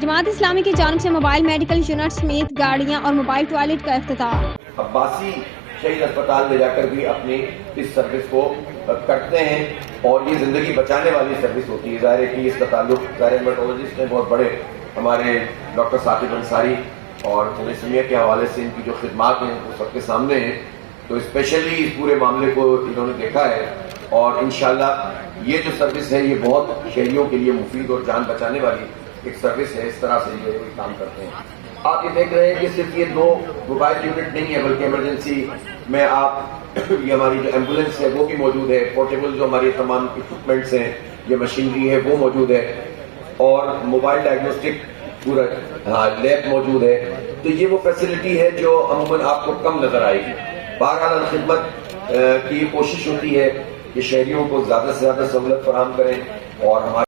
جماعت اسلامی کی جانب سے موبائل میڈیکل یونٹ سمیت گاڑیاں اور موبائل ٹوائلٹ کا افتتاح۔ عباسی شہید اسپتال لے جا کر بھی اپنی اس سروس کو کرتے ہیں اور یہ زندگی بچانے والی سروس ہوتی ہے۔ ظاہر ہے کہ اس کا تعلق ہیماٹولوجسٹ ہیں بہت بڑے ہمارے ڈاکٹر ثاقب انصاری، اور تھیلیسیمیا کے حوالے سے ان کی جو خدمات ہیں وہ سب کے سامنے ہیں، تو اسپیشلی اس پورے معاملے کو انہوں نے دیکھا ہے اور انشاءاللہ یہ جو سروس ہے یہ بہت شہریوں کے لیے مفید اور جان بچانے والی ایک سروس ہے۔ اس طرح سے یہ کام کرتے ہیں۔ آپ یہ دیکھ رہے ہیں کہ صرف یہ 2 موبائل یونٹ نہیں ہے بلکہ ایمرجنسی میں آپ یہ ہماری جو ایمبولینس ہے وہ بھی موجود ہے، پورٹیبل جو ہماری تمام اکوپمنٹس ہیں، یہ مشینری ہے وہ موجود ہے، اور موبائل ڈائگنوسٹک پورا لیب موجود ہے۔ تو یہ وہ فیسلٹی ہے جو عموماً آپ کو کم نظر آئے گی۔ بہرحال خدمت کی کوشش ہوتی ہے کہ شہریوں کو زیادہ سے زیادہ سہولت فراہم کریں اور ہمارے